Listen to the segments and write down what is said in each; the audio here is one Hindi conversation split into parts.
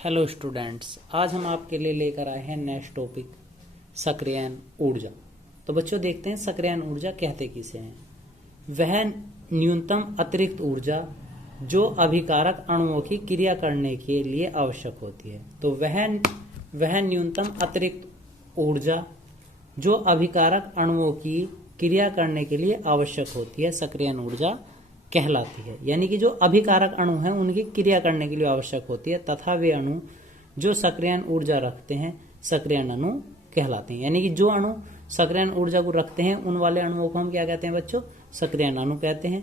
हेलो स्टूडेंट्स, आज हम आपके लिए लेकर आए हैं नेक्स्ट टॉपिक सक्रियण ऊर्जा। तो बच्चों देखते हैं सक्रियण ऊर्जा कहते किसे हैं। वह न्यूनतम अतिरिक्त ऊर्जा जो अभिकारक अणुओं की क्रिया करने के लिए आवश्यक होती है। तो वह न्यूनतम अतिरिक्त ऊर्जा जो अभिकारक अणुओं की क्रिया करने के लिए आवश्यक होती है सक्रियण ऊर्जा कहलाती है। यानी कि जो अभिकारक अणु हैं उनकी क्रिया करने के लिए आवश्यक होती है तथा वे अणु जो सक्रियण ऊर्जा रखते हैं सक्रियण अणु कहलाते हैं। यानी कि जो अणु सक्रियण ऊर्जा को रखते हैं उन वाले अणुओं को हम क्या कहते हैं बच्चों? सक्रियण अणु कहते हैं।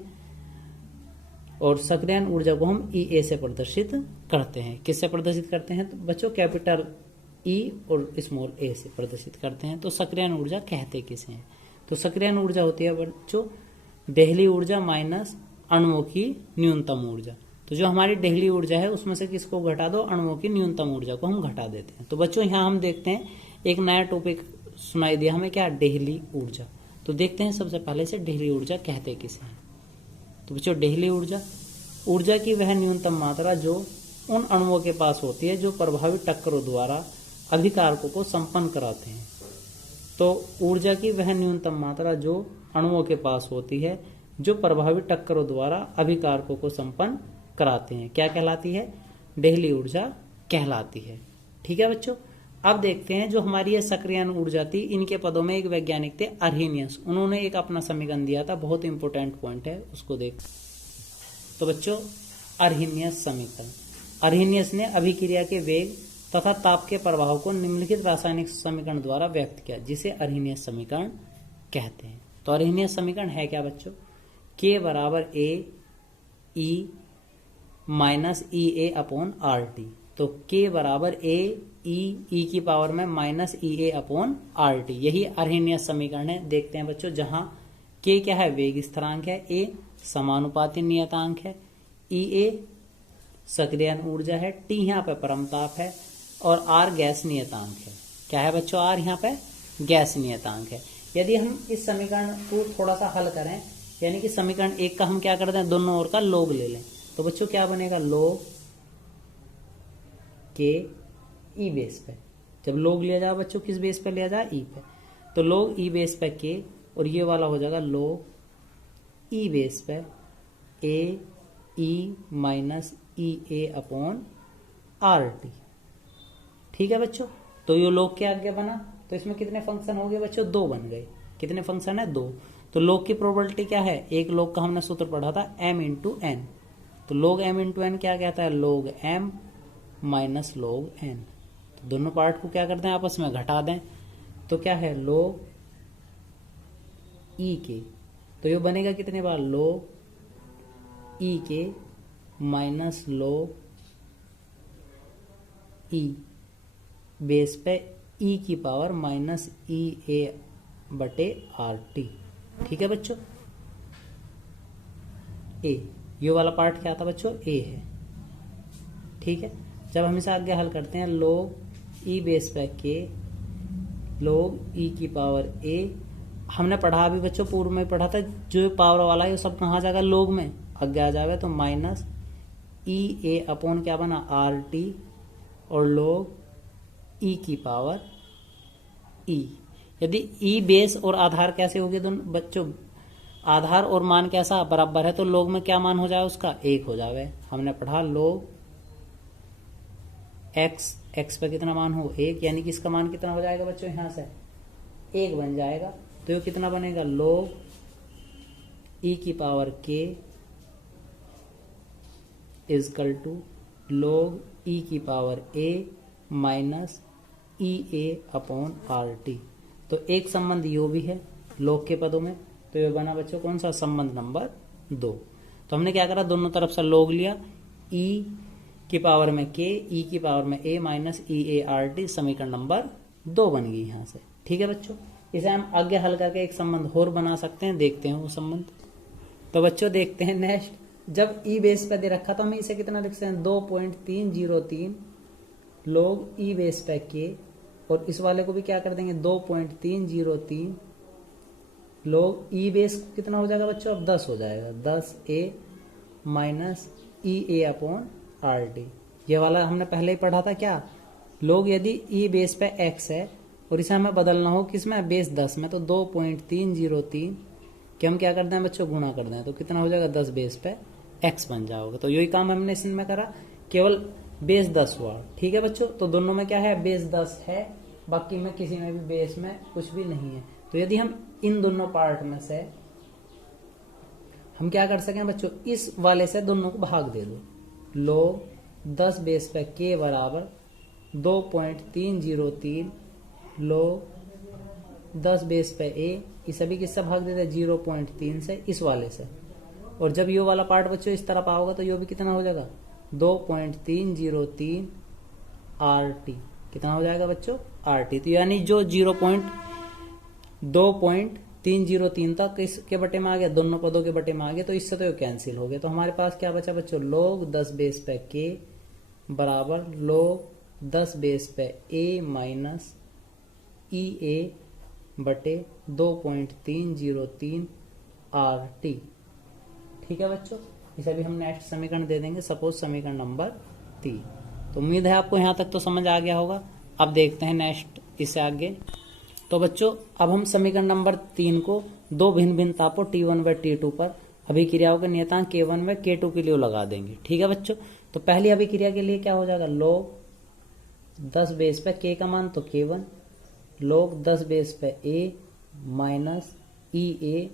और सक्रियण ऊर्जा को हम E से प्रदर्शित करते हैं। किससे प्रदर्शित करते हैं? तो बच्चों कैपिटल E और स्मॉल a से प्रदर्शित करते हैं। तो सक्रियण ऊर्जा कहते किसे हैं? तो सक्रियण ऊर्जा होती है बच्चों देहली ऊर्जा माइनस अणुओं की न्यूनतम ऊर्जा। तो जो हमारी देहली ऊर्जा है उसमें से किसको घटा दो? अणुओं की न्यूनतम ऊर्जा को हम घटा देते हैं। तो बच्चों यहाँ हम देखते हैं एक नया टॉपिक सुनाई दिया हमें, क्या? देहली ऊर्जा। तो देखते हैं सबसे पहले से देहली ऊर्जा कहते किसे हैं। तो बच्चों देहली ऊर्जा की वह न्यूनतम मात्रा जो उन अणुओं के पास होती है जो प्रभावी टक्करों द्वारा अभिकारकों को संपन्न कराते हैं। तो ऊर्जा की वह न्यूनतम मात्रा जो अणुओं के पास होती है जो प्रभावी टक्करों द्वारा अभिकारकों को संपन्न कराते हैं क्या कहलाती है? देहली ऊर्जा कहलाती है। ठीक है बच्चों, अब देखते हैं जो हमारी ये सक्रियण ऊर्जा थी इनके पदों में एक वैज्ञानिक थे अर्हेनियस। उन्होंने एक अपना समीकरण दिया था, बहुत इंपॉर्टेंट पॉइंट है, उसको देख। तो बच्चों अर्हेनियस समीकरण, अर्हेनियस ने अभिक्रिया के वेग तथा ताप के प्रभाव को निम्नलिखित रासायनिक समीकरण द्वारा व्यक्त किया जिसे अर्हेनियस समीकरण कहते हैं। तो अर्हेनियस समीकरण है क्या बच्चों? K बराबर A E minus E A upon R T. तो K बराबर A E की पावर में माइनस ई ए अपॉन आर टी, यही अर्हेनियस समीकरण है। देखते हैं बच्चों, जहां K क्या है? वेग स्थिरांक है, A समानुपाती नियतांक है, E सक्रियण ऊर्जा है, T यहाँ पे परमताप है और R गैस नियतांक है। क्या है बच्चों? R यहाँ पे गैस नियतांक है। यदि हम इस समीकरण को थोड़ा सा हल करें, यानी कि समीकरण एक का हम क्या करते हैं दोनों ओर का लोग ले लें, तो बच्चों क्या बनेगा? लोग के ई बेस पे। जब लोग लिया जाए बच्चों किस बेस पे लिया जाए? ई पे। तो लोग ई बेस पे के और ये वाला हो जाएगा लोग ई बेस पे ए ई माइनस ई ए अपॉन आर टी। ठीक है बच्चों, तो ये लोग के आगे बना, तो इसमें कितने फंक्शन हो गए बच्चों? दो बन गए। कितने फंक्शन है? दो। तो लोग की प्रोबेबिलिटी क्या है? एक लोग का हमने सूत्र पढ़ा था m इंटू एन। तो लोग m इंटू एन क्या कहता है? लोग m माइनस लोग n। तो दोनों पार्ट को क्या करते हैं? आपस में घटा दें। तो क्या है? लोग e के, तो ये बनेगा कितने बार? लोग e के माइनस लोग e बेस पे e की पावर माइनस ई ए बटे आर टी। ठीक है बच्चों, ए, ये वाला पार्ट क्या था बच्चों? ए है। ठीक है, जब हम इसे आगे हल करते हैं लोग ई बेस पे के लोग ई की पावर ए, हमने पढ़ा अभी बच्चों पूर्व में पढ़ा था जो पावर वाला है वो सब कहाँ जाएगा? लोग में आगे आ जाएगा। तो माइनस ई ए अपॉन क्या बना? आर टी और लोग ई की पावर ई। यदि ई बेस और आधार कैसे हो गए दोनों बच्चों? आधार और मान कैसा बराबर है, तो लोग में क्या मान हो जाए उसका? एक हो जावे। हमने पढ़ा लोग एक्स पे कितना मान हो? एक, यानी कि इसका मान कितना हो जाएगा बच्चों? यहां से एक बन जाएगा। तो ये कितना बनेगा? लोग ई की पावर के इजकल टू लोग ई की पावर ए माइनस ई ए अपॉन आर टी। तो एक संबंध यो भी है लोग के पदों में, तो ये बना बच्चों कौन सा? संबंध नंबर 2। तो हमने क्या करा? दोनों तरफ से लोग लिया, e की पावर में k e की पावर में a minus E A R T, समीकरण नंबर 2 बन गई यहां से। ठीक है बच्चों, इसे हम आगे हल करके एक संबंध और बना सकते हैं, देखते हैं वो संबंध। तो बच्चों देखते हैं नेक्स्ट, जब e बेस पे दे रखा था हमें इसे कितना लिख सकते हैं? 2.303 लोग e बेस पे k, और इस वाले को भी क्या कर देंगे? 2.303 लोग ई बेस कितना हो जाएगा बच्चों? अब 10 हो जाएगा, 10 ए माइनस ई ए अपॉन आर टी। ये वाला हमने पहले ही पढ़ा था क्या, लोग यदि ई बेस पे एक्स है और इसे हमें बदलना हो किसमें, बेस 10 में, तो 2.303 कि हम क्या करते हैं बच्चों, गुणा करते हैं, तो कितना हो जाएगा 10 बेस पे एक्स बन जाओगे। तो यही काम हमने इसमें करा, केवल बेस 10 हुआ। ठीक है बच्चों, तो दोनों में क्या है, बेस 10 है, बाकी में किसी में भी बेस में कुछ भी नहीं है। तो यदि हम इन दोनों पार्ट में से हम क्या कर सकें बच्चों, इस वाले से दोनों को भाग दे दो, लोग 10 बेस पे के बराबर 2.303 लोग 10 बेस पे ए, इस सभी किससे भाग देते हैं, 0.3 से, इस वाले से। और जब ये वाला पार्ट बच्चों इस तरफ आओगे तो ये भी कितना हो जाएगा, 2.303 RT, कितना हो जाएगा बच्चों, RT। तो यानी जो 2.303 था किसके बटे में आ गया, दोनों पदों के बटे में आ गया, तो इससे तो ये कैंसिल हो गया। तो हमारे पास क्या बचा बच्चों, लोग 10 बेस पे के बराबर लोग 10 बेस पे ए माइनस ई ए बटे 2.303 RT। ठीक है बच्चों, इसे भी हम नेक्स्ट समीकरण दे देंगे, सपोज समीकरण नंबर 3। तो उम्मीद है आपको यहाँ तक तो समझ आ गया होगा। अब देखते हैं नेक्स्ट इससे आगे। तो बच्चों अब हम समीकरण नंबर 3 को दो भिन्न भिन्न तापों T1 व T2 पर अभिक्रियाओं के नियतांक K1 व K2 के लिए लगा देंगे। ठीक है बच्चों, तो पहली अभिक्रिया के लिए क्या हो जाएगा, log 10 बेस पे K का मान तो K1 log 10 बेस पे A माइनस EA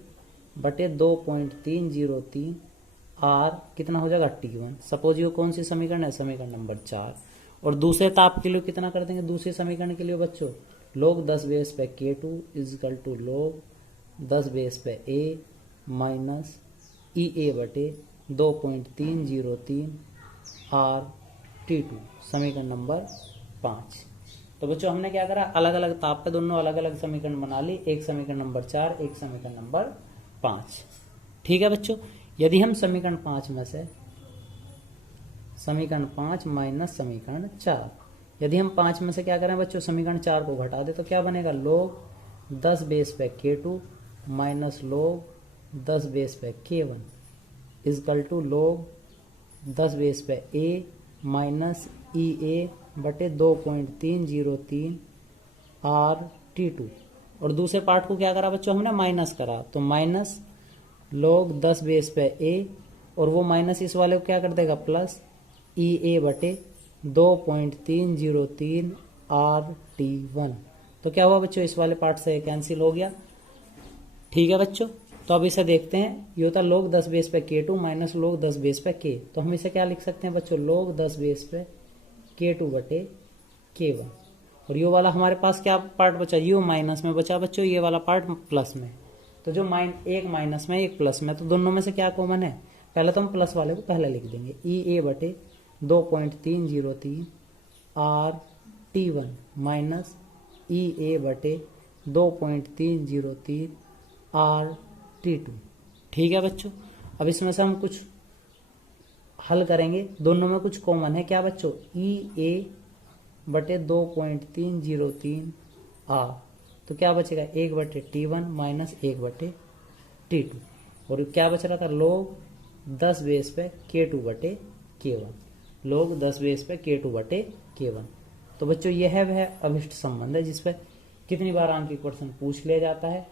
बटे 2.303 R कितना हो जाएगा T1। सपोज ये कौन सी समीकरण है, समीकरण नंबर 4। और दूसरे ताप के लिए कितना कर देंगे, दूसरे समीकरण के लिए बच्चों log 10 बेस पे K2 equal to log 10 base पे A माइनस EA बटे 2.303 R T2 समीकरण नंबर 5। तो बच्चों हमने क्या करा, अलग अलग ताप पे दोनों अलग अलग समीकरण बना ली, एक समीकरण नंबर 4, एक समीकरण नंबर 5। ठीक है बच्चों, यदि हम समीकरण 5 में से समीकरण 5 माइनस समीकरण 4, यदि हम 5 में से क्या करें बच्चों, समीकरण 4 को घटा दे तो क्या बनेगा, log 10 बेस पे K2 माइनस log 10 बेस पे K1 equal to log 10 base पे A माइनस EA बटे 2.303 R T2। और दूसरे पार्ट को क्या करा बच्चों, हमने माइनस करा, तो माइनस log 10 बेस पे A और वो माइनस इस वाले को क्या कर देगा, प्लस EA बटे 2.303 R T1। तो क्या हुआ बच्चों, इस वाले पार्ट से कैंसिल हो गया। ठीक है बच्चों, तो अब इसे देखते हैं, ये होता log 10 बेस पे K2 माइनस log 10 बेस पे K। तो हम इसे क्या लिख सकते हैं बच्चों, log 10 बेस पे K2 बटे K1। और ये वाला हमारे पास क्या पार्ट बचा, ये माइनस में बचा बच्चों, ये वाला पार्ट प्लस में। तो जो एक माइनस में एक प्लस में, तो दोनों में से क्या कॉमन है, पहले तो हम प्लस वाले को पहले लिख देंगे, EA बटे 2.303 R T1 माइनस EA बटे 2.303 R T2। ठीक है बच्चों, अब इसमें से हम कुछ हल करेंगे, दोनों में कुछ कॉमन है क्या बच्चों, EA बटे 2.303 R, तो क्या बचेगा 1 बटे T1 माइनस 1 बटे T2। और क्या बच रहा था, log 10 बेस पे K2 बटे K1, log 10 बेस पे K2 बटे K1। तो बच्चों यह है वह अभिष्ट संबंध है जिसपे कितनी बार आंतरिक प्रश्न पूछ लिया जाता है।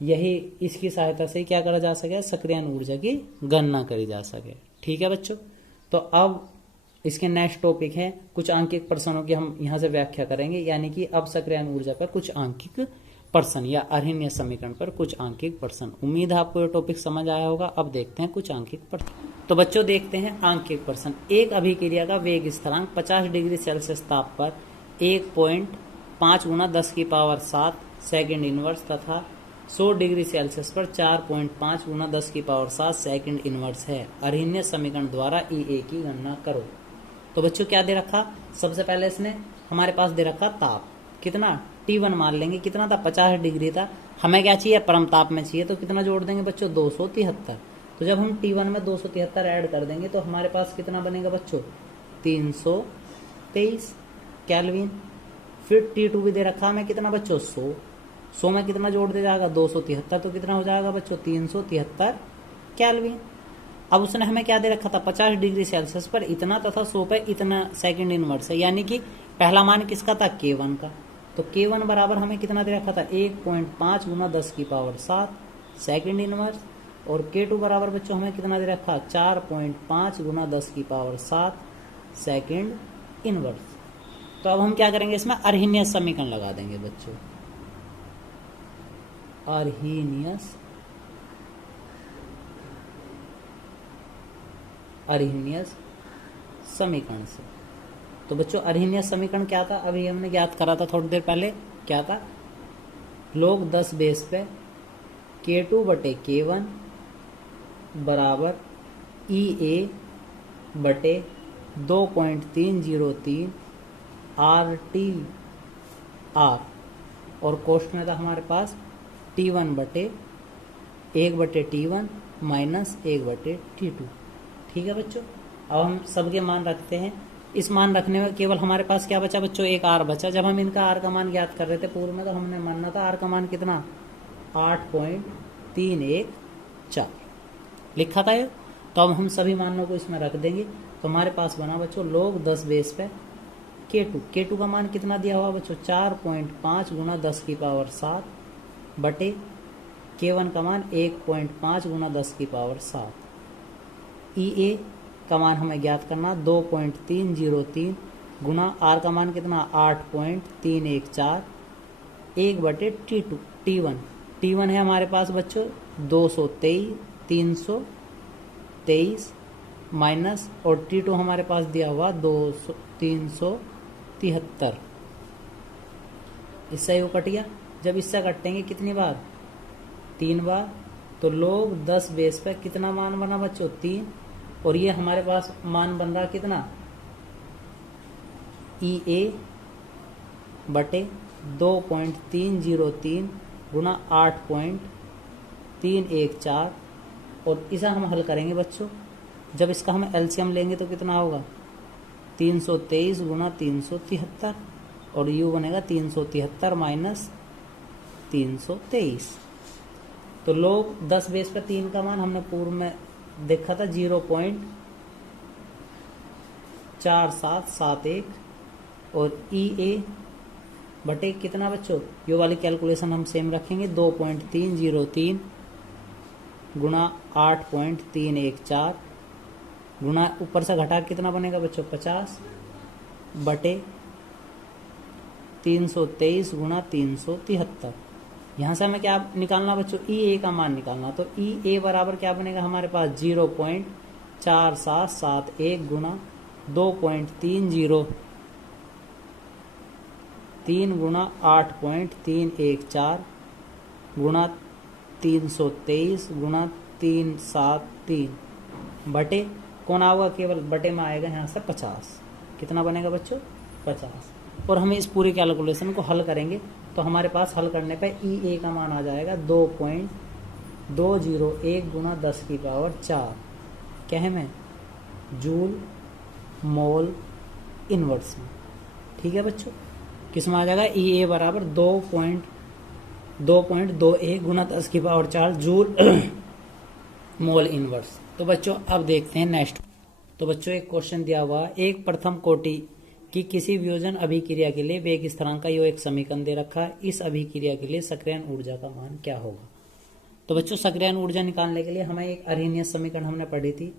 यही इसकी सहायता से क्या करा जा सके, सक्रियण ऊर्जा की गणना करी जा सके। ठीक है बच्चों, तो अब इसके नेक्स्ट टॉपिक है कुछ आंकिक प्रश्नों की हम यहाँ से व्याख्या करेंगे, यानी कि अब सक्रियण ऊर्जा पर कुछ आंकिक प्रश्न या अरहिन्य समीकरण पर कुछ आंकिक प्रश्न। उम्मीद है आपको ये टॉपिक समझ आया होगा। अब देखते हैं कुछ आंकिक प्रश्न। तो बच्चों देखते हैं आंकिक प्रश्न। एक अभिक्रिया का वेग स्थिरांक 50 डिग्री सेल्सियस ताप पर 1.5 गुना 10 की पावर 7 सेकंड इनवर्स तथा 100 डिग्री सेल्सियस पर 4.5 गुना 10 की पावर 7 सेकंड इनवर्स है। अरहिन्य समीकरण द्वारा EA की गणना करो। तो बच्चों क्या दे रखा, सबसे पहले इसने हमारे पास दे रखा ताप, कितना T1 मान लेंगे, कितना था 50 डिग्री था, हमें क्या चाहिए परम ताप में चाहिए, तो कितना जोड़ देंगे बच्चों 273। तो जब हम T1 में 273 ऐड कर देंगे तो हमारे पास कितना बनेगा बच्चों 323 केल्विन। फिर T2 भी दे रखा हमें कितना बच्चों 100 में कितना जोड़ दे जाएगा 273, तो कितना हो जाएगा बच्चों 373 केल्विन। अब उसने हमें क्या दे रखा था, 50 डिग्री सेल्सियस पर इतना तथा 100 पे इतना सेकंड इनवर्स है, यानी कि पहला मान किसका था, K1 का। तो K1 बराबर हमें कितना दे रखा था, 1.5 गुना 10 की पावर 7 सेकंड इनवर्स। और K2 बराबर बच्चों हमें कितना दे रखा, 4.5 गुना 10 की पावर 7 सेकंड इनवर्स। तो अब हम क्या करेंगे, इसमें अर्हीनियस समीकरण लगा देंगे बच्चों, अर्हीनियस समीकरण से। तो बच्चों अर्हीनियस समीकरण क्या था, अभी हमने ज्ञात करा था थोड़ी देर पहले, क्या था, log 10 बेस पे K2 बटे K1 बराबर EA बटे 2.303 RT/R, और कोष्ठ में था हमारे पास T1 बटे 1/T1 माइनस 1/T2। ठीक है बच्चों, अब हम सबके मान रखते हैं। इस मान रखने में केवल हमारे पास क्या बचा बच्चों, एक R बचा। जब हम इनका R का मान ज्ञात कर रहे थे पूर्व में, तो हमने मानना था R का मान कितना, 8.314 लिखा था ये। तो अब हम सभी मानों को इसमें रख देंगे। तो हमारे पास बना बच्चों log 10 बेस पे K2 का मान कितना दिया हुआ बच्चों, 4.5 गुना 10 की पावर 7 बटे K1 का मान 1.5 गुना 10 की पावर 7। EA का मान हमें ज्ञात करना 2.303 गुना R का मान कितना, 8.314 1/T2 T1 है हमारे पास बच्चों 323 माइनस, और T2 हमारे पास दिया हुआ 373। इससे वो कट गया। जब इससे कटेंगे कितनी बार, 3 बार। तो log 10 बेस पे कितना मान बना बच्चों, 3, और ये हमारे पास मान बन रहा कितना, EA बटे 2.303 गुना 8.314, और इसे हम हल करेंगे बच्चों। जब इसका हम एलसीएम लेंगे तो कितना होगा, 323 गुना 373, और यू बनेगा 373 माइनस 323। तो log 10 बेस पर 3 का मान हमने पूर्व में देखा था 0.4771, और EA बटे कितना बच्चों, ये वाली कैलकुलेशन हम सेम रखेंगे, 2.303 गुना 8.314 गुना ऊपर से घटा कितना बनेगा बच्चों, 50 बटे 323 गुना 373। यहाँ से हमें क्या निकालना बच्चों, EA का मान निकालना। तो EA बराबर क्या बनेगा हमारे पास, 0.4771 गुना 2.303 गुना 8.314 गुना 323 गुना 373 बटे, कौन आएगा, केवल बटे में आएगा यहाँ से 50। कितना बनेगा बच्चों, 50। और हम इस पूरी कैलकुलेशन को हल करेंगे तो हमारे पास हल करने पे EA का मान आ जाएगा 2.201 गुना 10 की पावर 4 क्या है, में जूल मोल इनवर्स में। ठीक है बच्चों, किस में आ जाएगा, EA बराबर 2.21 गुना 10 की पावर 4 जूल मोल इनवर्स। तो बच्चों अब देखते हैं नेक्स्ट। तो बच्चों एक क्वेश्चन दिया हुआ, एक प्रथम कोटि कि किसी वियोजन अभिक्रिया के लिए वेग स्थिरांक का यो एक समीकरण दे रखा है। इस अभिक्रिया के लिए सक्रियण ऊर्जा का मान क्या होगा। तो बच्चों सक्रियण ऊर्जा निकालने के लिए हमें एक अर्हीनियस समीकरण हमने पढ़ी थी,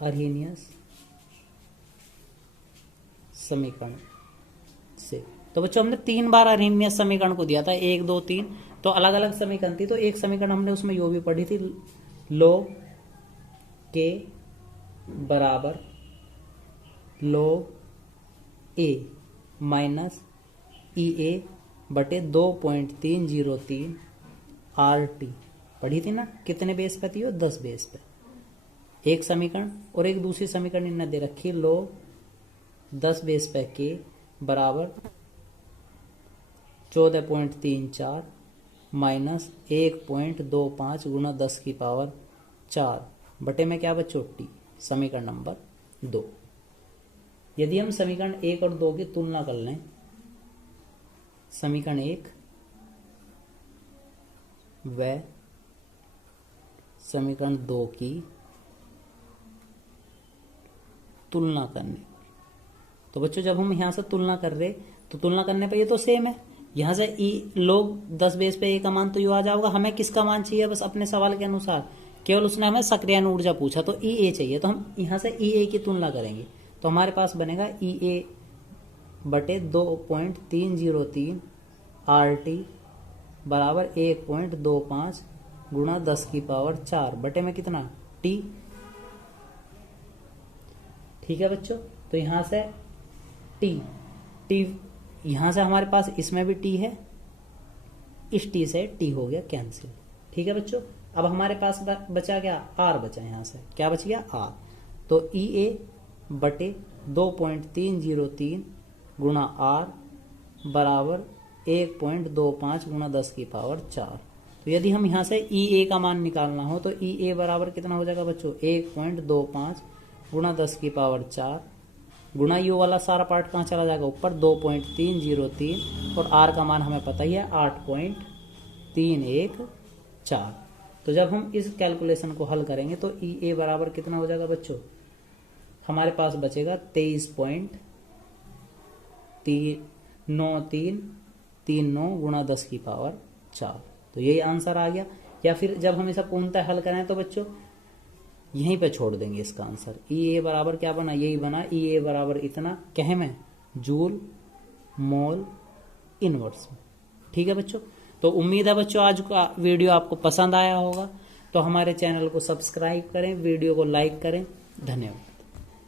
अर्हीनियस समीकरण से। तो बच्चों हमने 3 बार अर्हीनियस समीकरण को दिया था, 1 2 3, तो अलग अलग समीकरण थी। तो एक समीकरण हमने उसमें यो भी पढ़ी थी, log K बराबर log A माइनस EA बटे 2.303 RT पढ़ी थी ना। कितने बेस पे थी वो, 10 बेस पे। एक समीकरण, और एक दूसरी समीकरण इन्हें दे रखी, log 10 बेस पे K बराबर 14.34 माइनस 1.25 गुना 10 की पावर 4 बटे में क्या बच्चों, T। समीकरण नंबर 2। यदि हम समीकरण 1 और 2 की तुलना कर लें, समीकरण 1 व समीकरण 2 की तुलना करने। तो बच्चों जब हम यहाँ से तुलना कर रहे तो तुलना करने पे ये तो सेम है, यहाँ से ई लोग 10 बेस पे ए का मान तो यू आ जाओगा। हमें किसका मान चाहिए, बस अपने सवाल के अनुसार, केवल उसने हमें सक्रियण ऊर्जा पूछा तो ई ए चाहिए, तो हम यहाँ से ई ए की तुलना करेंगे। तो हमारे पास बनेगा ई ए बटे 2.303 RT बराबर 1.25 गुणा 10 की पावर 4 बटे में कितना T। ठीक है बच्चों, तो यहां से T यहां से हमारे पास इसमें भी T है, इस T से T हो गया कैंसिल। ठीक है बच्चों, अब हमारे पास बचा क्या, R बचा, यहां से क्या बच गया R। तो EA बटे 2.303 गुणा R बराबर 1.25 गुणा 10 की पावर 4। तो यदि हम यहाँ से EA का मान निकालना हो तो EA बराबर कितना हो जाएगा बच्चों, 1.25 गुणा 10 की पावर 4 गुणा यू वाला सारा पार्ट कहाँ चला जाएगा ऊपर, 2.303 और R का मान हमें पता ही है 8.314। तो जब हम इस कैलकुलेशन को हल करेंगे तो EA बराबर कितना हो जाएगा बच्चों, हमारे पास बचेगा 23.9339 गुणा 10 की पावर 4। तो यही आंसर आ गया। या फिर जब हम इसे पूर्णतः हल करें तो बच्चों यहीं पे छोड़ देंगे इसका आंसर। EA बराबर क्या बना, यही बना, EA बराबर इतना कहे में जूल मोल इनवर्स में। ठीक है बच्चों, तो उम्मीद है बच्चों आज का वीडियो आपको पसंद आया होगा। तो हमारे चैनल को सब्सक्राइब करें, वीडियो को लाइक करें। धन्यवाद।